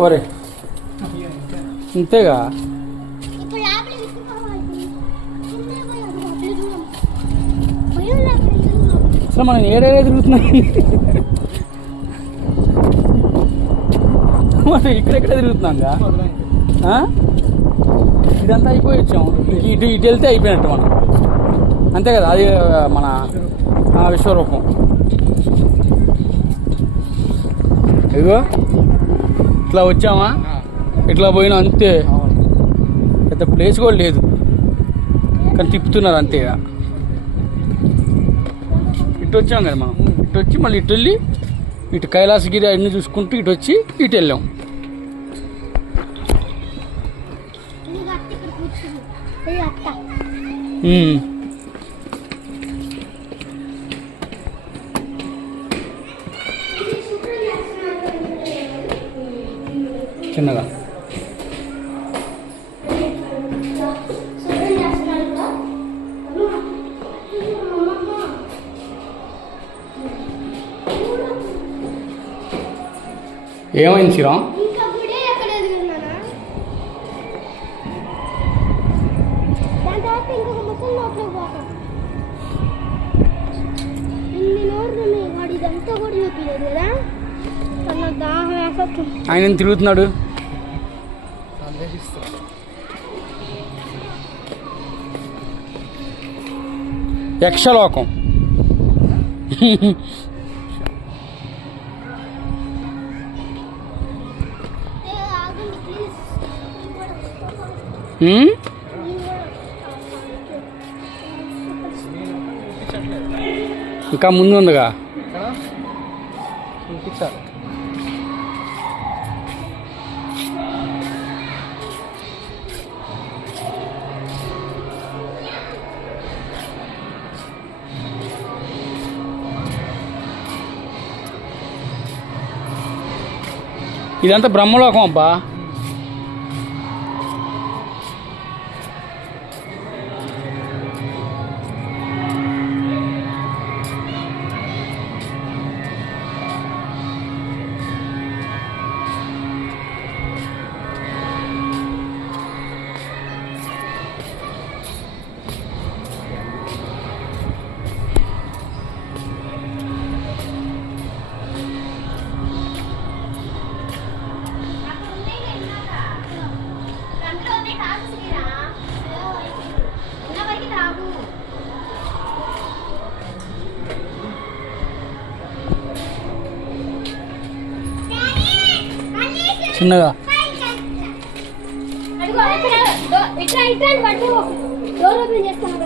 ఓరే ఇంతేగా అసలు మనం ఏడేడే తిరుగుతున్నాం మనం ఇక్కడెక్కడ తిరుగుతున్నాంగా ఇదంతా అయిపోయి వచ్చాం ఇటు ఇటు వెళ్తే అయిపోయినట్టు మనం అంతే కదా అది మన విశ్వరూపం ఇదిగో ఇట్లా వచ్చామా ఇట్లా పోయినా అంతే పెద్ద ప్లేస్ కూడా లేదు కానీ తిప్పుతున్నారు అంతే ఇటు వచ్చాం కదా మనం ఇటు వచ్చి మళ్ళీ ఇటు వెళ్ళి ఇటు కైలాసగిరి అన్ని చూసుకుంటూ ఇటు వచ్చి ఇటు వెళ్ళాం చిన్నగా ఏమైంది శ్రీరామ్ ఆయన తిరుగుతున్నాడు యక్షలోకం ఇంకా ముందు ఉందిగా ఇదంతా బ్రహ్మలోకం అబ్బా చిన్నగా ఇట్లా డోర్ ఓపెన్ చేస్తాను.